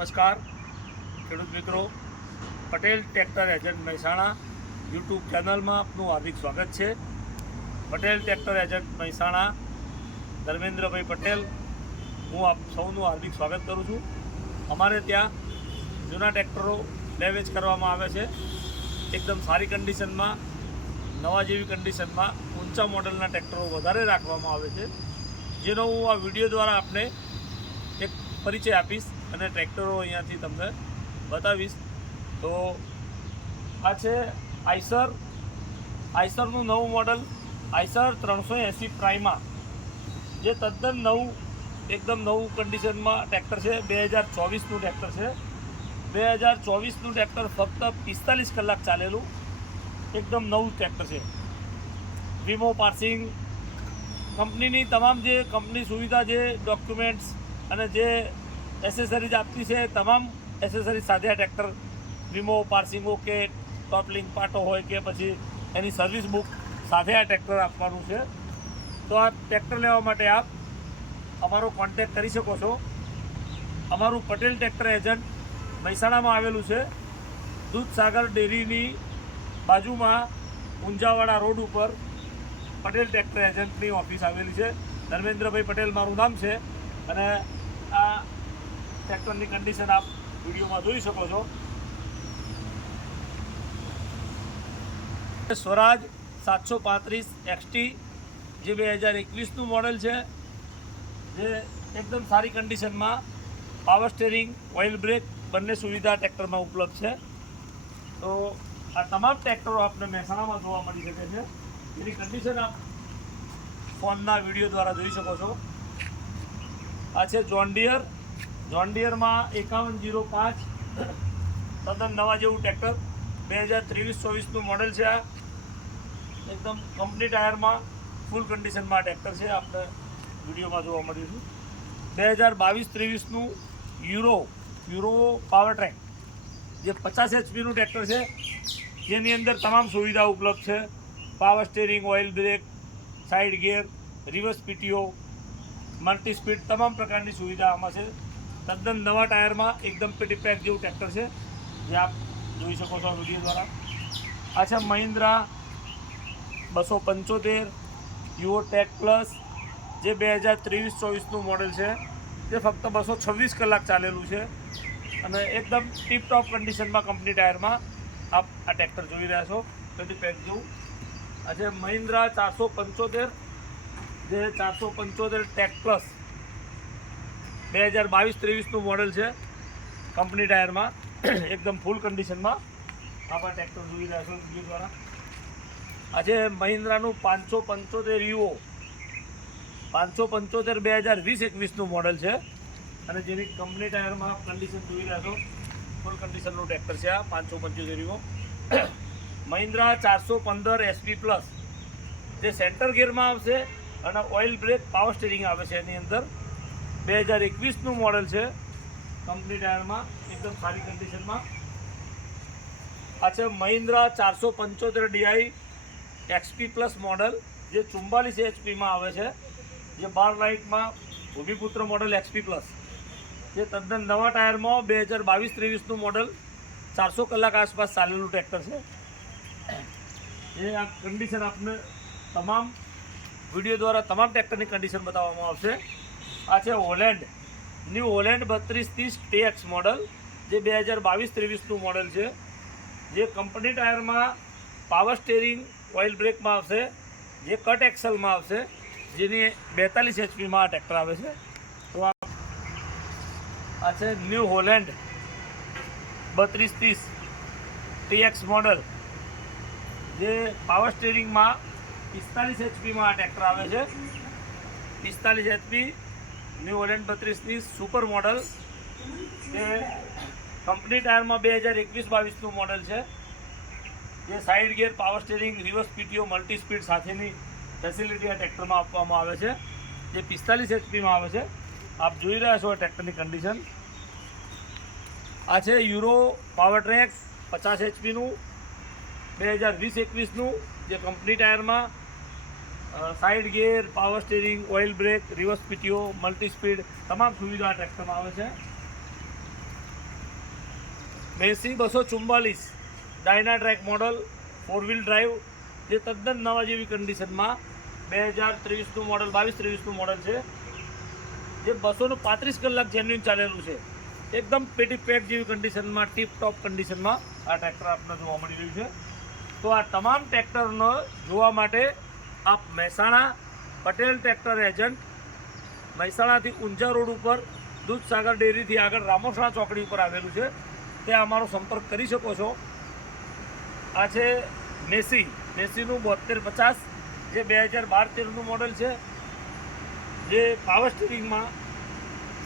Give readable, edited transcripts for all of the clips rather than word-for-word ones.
નમસ્કાર ખેડૂત મિત્રો, Patel tractor agent Mehsana YouTube ચેનલમાં આપનું હાર્દિક સ્વાગત છે. પટેલ ટ્રેક્ટર એજન્ટ મહેસાણા ધર્મેન્દ્રભાઈ પટેલ, હું આપ સૌનું હાર્દિક સ્વાગત કરું છું. અમારે ત્યાં જૂના ટ્રેક્ટરો લેવેચ કરવામાં આવે છે, એકદમ સારી કન્ડિશનમાં, નવા જેવી કન્ડિશનમાં ઊંચા મોડલના ટ્રેક્ટરો વધારે રાખવામાં આવે છે, જેનો હું આ વિડીયો દ્વારા આપને એક પરિચય આપીશ અને ટ્રેક્ટરો અહીંયાથી તમને બતાવીશ. તો આ છે આઈસરનું નવું મોડલ આઈસર 380 પ્રાઇમા, જે તદ્દન નવું, એકદમ નવું કન્ડિશનમાં ટ્રેક્ટર છે. 2024નું ટ્રેક્ટર છે. 2024નું ટ્રેક્ટર ફક્ત 45 કલાક ચાલેલું એકદમ નવું ટ્રેક્ટર છે. વીમો, પાર્સિંગ, કંપનીની તમામ જે કંપની સુવિધા, જે ડોક્યુમેન્ટ્સ અને જે એસેસરીઝ આપતી છે, તમામ એસેસરીઝ સાથે આ ટ્રેક્ટર, વીમો, પાર્સિંગ ઓકે, ટોપલિંગ પાટો હોય કે પછી એની સર્વિસ બુક સાથે આ ટ્રેક્ટર આપવાનું છે. તો આ ટ્રેક્ટર લેવા માટે આપ અમારો કોન્ટેક્ટ કરી શકો છો. અમારું પટેલ ટ્રેક્ટર એજન્ટ મહેસાણામાં આવેલું છે, દૂધસાગર ડેરીની બાજુમાં ઊંઝાવાડા રોડ ઉપર પટેલ ટ્રેક્ટર એજન્ટની ઓફિસ આવેલી છે. ધર્મેન્દ્રભાઈ પટેલ મારું નામ છે અને આ ટ્રેક્ટરની કન્ડિશન આપ વિડીયોમાં જોઈ શકો છો. સ્વરાજ 735 XT જે 2021નું મોડલ છે, જે એકદમ સારી કન્ડિશનમાં, પાવર સ્ટેરિંગ, ઓઇલ બ્રેક બંને સુવિધા ટ્રેક્ટરમાં ઉપલબ્ધ છે. તો આ તમામ ટ્રેક્ટરો આપણે મહેસાણામાં જોવા મળી શકે છે, એની કન્ડિશન આપ ફોનના વિડીયો દ્વારા જોઈ શકો છો. આ છે જોન ડિયરમાં 5105, તદ્દન નવા જેવું ટ્રેક્ટર, 2023-24નું મોડલ છે. આ એકદમ કંપની ટાયરમાં ફૂલ કન્ડિશનમાં ટ્રેક્ટર છે, આપણે વિડીયોમાં જોવા મળ્યું છે. 2022-23નું યુરો પાવર ટ્રેક, જે 50 HP ટ્રેક્ટર છે, જેની અંદર તમામ સુવિધા ઉપલબ્ધ છે. Power steering, oil break, side gear, reverse PTO, multi speed, તમામ પ્રકારની સુવિધા આમાં છે. તદ્દન નવા ટાયરમાં એકદમ પેટી પેક જેવું ટ્રેક્ટર છે, જે આપ જોઈ શકો છો વિડીયો દ્વારા. આ છે મહિન્દ્રા 275 યુઓ ટેક પ્લસ, જે 2023-24નું મોડલ છે, જે ફક્ત 226 કલાક ચાલેલું છે અને એકદમ ટીપટોપ કન્ડિશનમાં કંપની ટાયરમાં આપ આ ટ્રેક્ટર જોઈ રહ્યા છો, પેટી પેક જેવું. આ છે મહિન્દ્રા 475, જે 475 ટેક પ્લસ 2022-23નું મોડલ છે, કંપની ટાયરમાં એકદમ ફૂલ કન્ડિશનમાં આપ આ ટ્રેક્ટર જોઈ રહ્યા છો વિડીયો દ્વારા. આજે મહિન્દ્રાનું 575 યુઓ 2020-21નું મોડલ છે અને જેની કંપની ટાયરમાં કન્ડિશન જોઈ રહ્યા છો, ફૂલ કન્ડિશનનું ટ્રેક્ટર છે. આ 575 યુઓ. મહિન્દ્રા 415 SP પ્લસ, જે સેન્ટર ગિયરમાં આવશે અને ઓઇલ બ્રેક, પાવર સ્ટીરિંગ આવે છે એની અંદર. 2021નું મોડલ છે, કંપની ટાયરમાં એકદમ સારી કન્ડિશનમાં. આ છે Mahindra 475 DI XP plus model, જે 44 HPમાં આવે છે, જે 12 લાઇટમાં ભૂમિપુત્ર મોડલ XP પ્લસ, જે તદ્દન નવા ટાયરમાં 2022-23નું મોડલ, 400 કલાક આસપાસ ચાલેલું ટ્રેક્ટર છે. એ આ કન્ડિશન આપને તમામ વિડીયો દ્વારા તમામ ટ્રેક્ટરની કન્ડિશન બતાવવામાં આવશે. આ છે ન્યૂ હોલેન્ડ 3230 TX મોડલ, જે 2022-23નું મોડલ છે, જે કંપની ટાયરમાં પાવર સ્ટેરિંગ, ઓઇલ બ્રેકમાં આવશે, જે કટ એક્સલમાં આવશે, જેની 42 HPમાં આ ટ્રેક્ટર આવે છે. તો આ છે ન્યૂ હોલેન્ડ 3230 TX મોડલ, જે પાવર સ્ટેરિંગમાં 45 HPમાં આ ટ્રેક્ટર આવે છે. 45 HP new Holland 3230 super model, જે કંપની ટાયરમાં 2021-22નું મોડલ છે, જે side gear, power steering, reverse PTO, multi speed સાથેની ફેસિલિટી આ ટ્રેક્ટરમાં આપવામાં આવે છે, જે 45 HPમાં આવે છે. આપ જોઈ રહ્યા છો આ ટ્રેક્ટરની કન્ડિશન. આ છે યુરો પાવર ટ્રેક 50 HPનું 2020-21નું, જે કંપની ટાયરમાં side gear, power steering, oil brake, reverse PTO, multi speed તમામ સુવિધા આ ટ્રેક્ટરમાં આવે છે. Massey 244 Dyna trac model 4 wheel drive, જે તદ્દન નવા જેવી કન્ડિશનમાં 2023નું મોડલ 22-23નું મોડલ છે, જે 235 કલાક જેન્યુઇન ચાલેલું છે. એકદમ પેટી પેક જેવી કન્ડિશનમાં, ટીપ ટોપ કન્ડિશનમાં આ ટ્રેક્ટર આપને જોવા મળી રહ્યું છે. તો આ તમામ ટ્રેક્ટરનો જોવા માટે આપ મહેસાણા પટેલ ટ્રેક્ટર એજન્ટ, મહેસાણાથી ઊંઝા રોડ ઉપર દૂધસાગર ડેરીથી આગળ રામોસણા ચોકડી ઉપર આવેલું છે, ત્યાં અમારો સંપર્ક કરી શકો છો. આ છે મેસીનું 7250, જે 2012-13નું મોડલ છે, જે પાવર સ્ટીરિંગમાં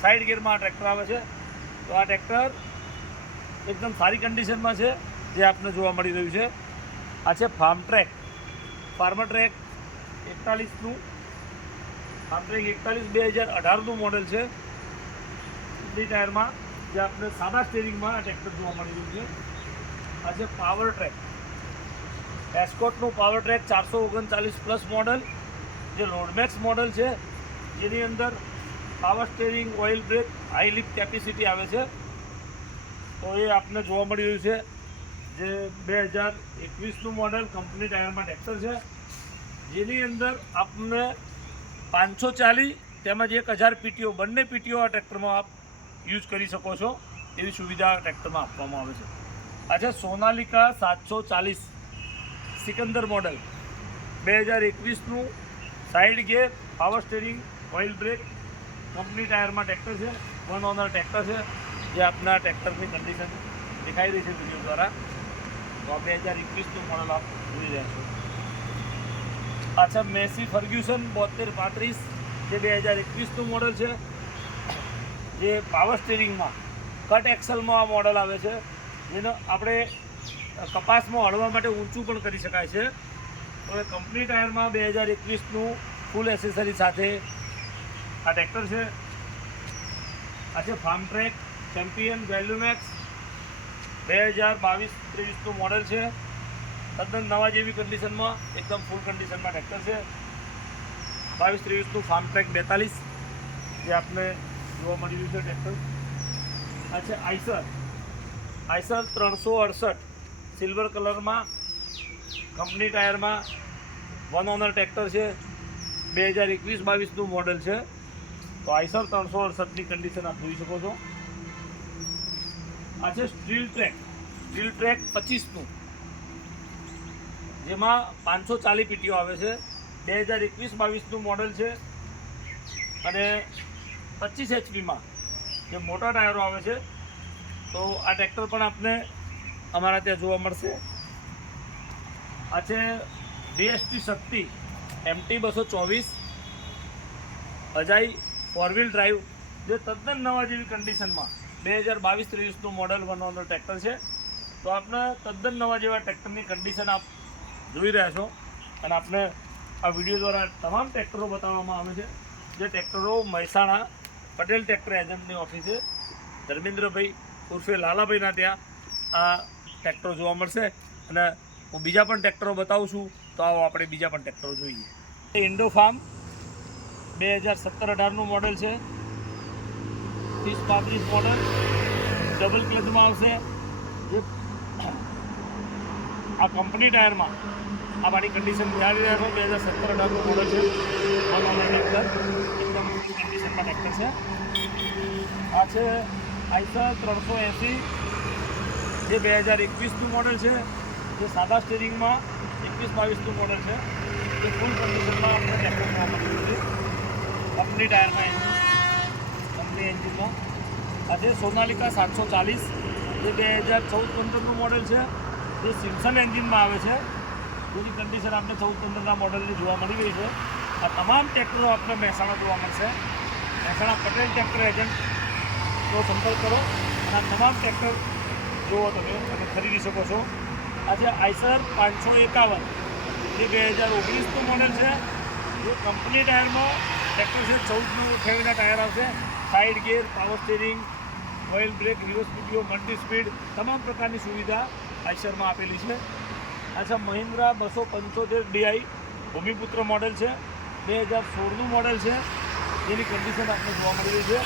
સાઇડ ગિયરમાં આ ટ્રેક્ટર આવે છે. તો આ ટ્રેક્ટર એકદમ સારી કન્ડિશનમાં છે, જે આપને જોવા મળી રહ્યું છે. આ છે ફાર્મર ટ્રેક 41નું, ફાર્મ ટ્રેક 41 2018નું મોડલ છે, ફ્રી ટાયરમાં, જે આપણે સાદા સ્ટીરિંગમાં આ ટ્રેક્ટર જોવા મળી રહ્યું છે. આ છે પાવર ટ્રેક એસ્કોટનું પાવર ટ્રેક 439+ મોડલ, જે રોડમેક્સ મોડલ છે, જેની અંદર power steering, oil brake, high lift capacity આવે છે. તો એ આપને જોવા મળી રહ્યું છે, જે 2021નું મોડલ કંપની ટાયરમાં ટ્રેક્ટર છે, જેની અંદર આપને 540 તેમજ 1000 પીટીઓ, બંને પીટીઓ આ ટ્રેક્ટરમાં આપ યુઝ કરી શકો છો, એવી સુવિધા આ ટ્રેક્ટરમાં આપવામાં આવે છે. આ છે સોનાલિકા 740 સિકંદર મોડલ 2021નું, side gear, power steering, oil brake, company ટાયરમાં ટ્રેક્ટર છે, 1 ઓનર ટ્રેક્ટર છે, જે આપના ટ્રેક્ટરની કન્ડિશન દેખાઈ રહી છે વિડીયો દ્વારા. તો 2021નું મોડલ આપ જોઈ રહ્યા છો. આ છે મેસી ફર્ગ્યુસન 7235, જે 2021નું મોડલ છે, જે પાવર સ્ટીરિંગમાં કટ એક્સલમાં આ મોડલ આવે છે, જેનો આપણે કપાસમાં હળવા માટે ઊંચું પણ કરી શકાય છે. તો એ કંપની ટાયરમાં 2021નું ફૂલ એસેસરી સાથે આ ટ્રેક્ટર છે. આ છે ફાર્મ ટ્રેક ચેમ્પિયન વેલ્યુમેક્સ 2022-23નું મોડલ છે, તદ્દન નવા જેવી કન્ડિશનમાં, એકદમ ફૂલ કન્ડિશનમાં ટ્રેક્ટર છે. 22-23નું ફાર્મ ટ્રેક 42, જે આપને જોવા મળી રહ્યું છે ટ્રેક્ટર. આ છે આઈસર 368 સિલ્વર કલરમાં, કંપની ટાયરમાં, 1 ઓનર ટ્રેક્ટર છે, 2021-22નું મોડલ છે. તો આઈસર 368ની કન્ડિશન આપ જોઈ શકો છો. આ છે સ્ટીલ ટ્રેક 25નું, જેમાં 540 પીટીઓ આવે છે, 2021-22નું મોડલ છે, અને 25 HPમાં જે મોટા ટાયરો આવે છે. તો આ ટ્રેક્ટર પણ આપને અમારા ત્યાં જોવા મળશે. આ છે VST શક્તિ MT 224 અજાઈ 4 વ્હીલ ડ્રાઈવ, જે તદ્દન નવા જેવી કન્ડિશનમાં 2022-23નું મોડલ 1 ઓનર ટ્રેક્ટર છે. તો આપણે તદ્દન નવા જેવા ટ્રેક્ટરની કન્ડિશન આપ જોઈ રહ્યા છો, અને આપણે આ વિડીયો દ્વારા તમામ ટ્રેક્ટરો બતાવવામાં આવે છે, જે ટ્રેક્ટરો મહેસાણા પટેલ ટ્રેક્ટર એજન્ટની ઓફિસે ધર્મેન્દ્રભાઈ ઉર્ફે લાલાભાઈના ત્યાં આ ટ્રેક્ટરો જોવા મળશે. અને હું બીજા પણ ટ્રેક્ટરો બતાવું છું, તો આવો આપણે બીજા પણ ટ્રેક્ટરો જોઈએ. ઇન્ડોફાર્મ 2017-18નું મોડલ છે, 30-35 મોડલ, ડબલ ક્લચમાં આવશે, જે આ કંપની ટાયરમાં આ મારી કન્ડિશન ધ્યાન રહ્યા છો. 2017-18નું મોડલ છે, ટ્રેક્ટર એકદમ કન્ડિશનમાં ટ્રેક્ટર છે. આ છે આઈસર 380, જે 2021નું મોડલ છે, જે સાદા સ્ટીરિંગમાં 21-22નું મોડલ છે, જે ફૂલ કન્ડિશનમાં આપણે ટ્રેક્ટર જોવા મળ્યું છે, કંપની ટાયરમાં, કંપની એન્જિનમાં. આ છે સોનાલિકા 740, જે 2014-15નું મોડલ છે, જે સિમ્સન એન્જિનમાં આવે છે, જેની કન્ડિશન આપણે 14-15ના મોડલની જોવા મળી ગઈ છે. આ તમામ ટ્રેક્ટરો આપણે મહેસાણા જોવા મળશે. મહેસાણા પટેલ ટ્રેક્ટર એજન્ટનો સંપર્ક કરો, અને આ તમામ ટ્રેક્ટર જુઓ તમે અને ખરીદી શકો છો. આ છે આઈસર 551, જે 2019નું મોડલ છે, જે કંપની ટાયરમાં ટ્રેક્ટર છે, 14 ફેવીના ટાયર આવશે, side gear, power steering, oil brake, reverse PTO, multi speed, તમામ પ્રકારની સુવિધા આઈસરમાં આપેલી છે. આ છે મહિન્દ્રા 275 DI ભૂમિપુત્ર મોડલ છે, 2016નું મોડલ છે, જેની કન્ડિશન આપણે જોવા મળી રહી છે.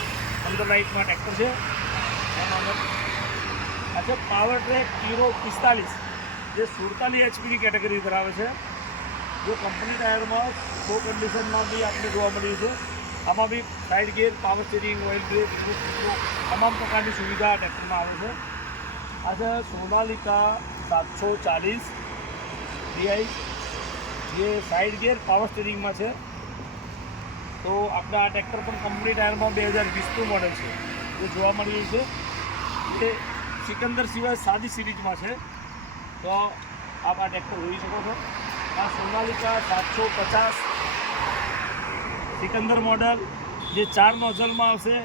અંડરલાઇટમાં ટ્રેક્ટર છે. આ છે પાવર ટ્રેક હીરો 45, જે 47 એચપીની કેટેગરી ધરાવે છે. જો કંપની ટાયરમાં લો કન્ડિશનમાં બી આપણે જોવા મળ્યું છે. આમાં બી side gear, power steering, oil brake, તમામ પ્રકારની સુવિધા આ ટ્રેક્ટરમાં આવે છે. આ છે સોનાલિકા 740 DI, જે સાઇડ ગિયર પાવર સ્ટીરિંગમાં છે. તો આપણે આ ટ્રેક્ટર પણ કંપની ટાયરમાં 2020નું મોડેલ છે. જે જોવા મળ્યું છે એ સિકંદર સિવાય સાદી સિરીઝમાં છે. તો આપ આ ટ્રેક્ટર જોઈ શકો છો. આ સોનાલિકા 750 સિકંદર મોડલ, જે 4 નોઝલમાં આવશે,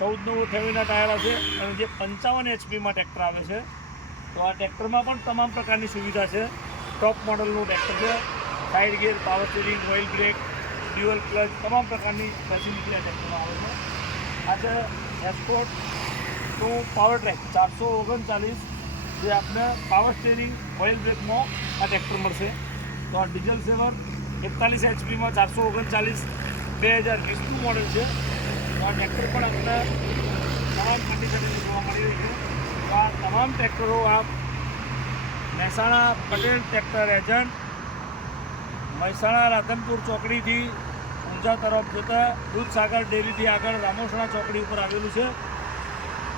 14 ફેવીના ટાયર હશે અને જે 55 એચપીમાં ટ્રેક્ટર આવે છે. તો આ ટ્રેક્ટરમાં પણ તમામ પ્રકારની સુવિધા છે. ટોપ મોડલનું ટ્રેક્ટર છે. Side gear, power steering, oil break, dual clutch, તમામ પ્રકારની ફેસિલિટી આ ટ્રેક્ટરમાં આવે છે. આ છે એસ્કોર્ટનું પાવર ટ્રેક 439, જે આપને પાવર સ્ટીરિંગ, ઓઇલ બ્રેકમાં આ ટ્રેક્ટર મળશે. તો આ ડીઝલ સેવર 41 એચપીમાં 439 2020નું મોડલ છે. તો આ ટ્રેક્ટર પણ આપણે તમામ કન્ડિશનમાં જોવા મળી રહી છે. તો આ તમામ ટ્રેક્ટરો આપ મહેસાણા પટેલ ટ્રેક્ટર એજન્ટ, મહેસાણા રાધનપુર ચોકડીથી ઊંઝા તરફ જતા દૂધસાગર ડેરીથી આગળ રામોસણા ચોકડી ઉપર આવેલું છે.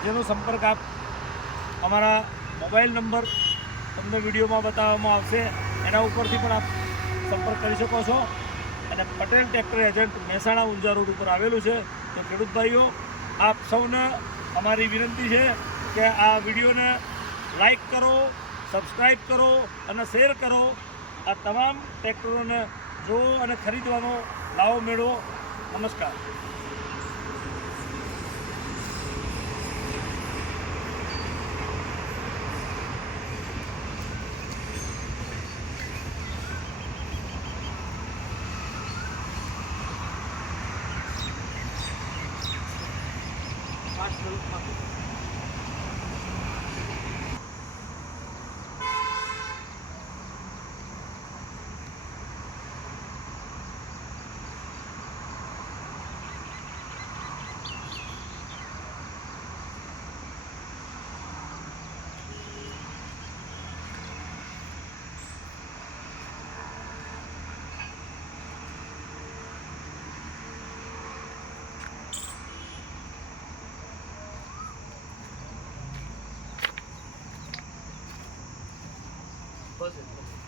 જેનો સંપર્ક આપ અમારા મોબાઈલ નંબર તમને વિડીયોમાં બતાવવામાં આવશે, એના ઉપરથી પણ આપ સંપર્ક કરી શકો છો. અને Patel tractor agent Mehsana Unjha road ઉપર આવેલું છે. તો ખેડૂત ભાઈઓ, આપ સૌને અમારી વિનંતી છે કે આ વિડીયોને લાઈક કરો, સબસ્ક્રાઈબ કરો અને શેર કરો. આ તમામ ટ્રેક્ટરોને જોવો અને ખરીદવાનો લાવો મેળવો. નમસ્કાર. બસ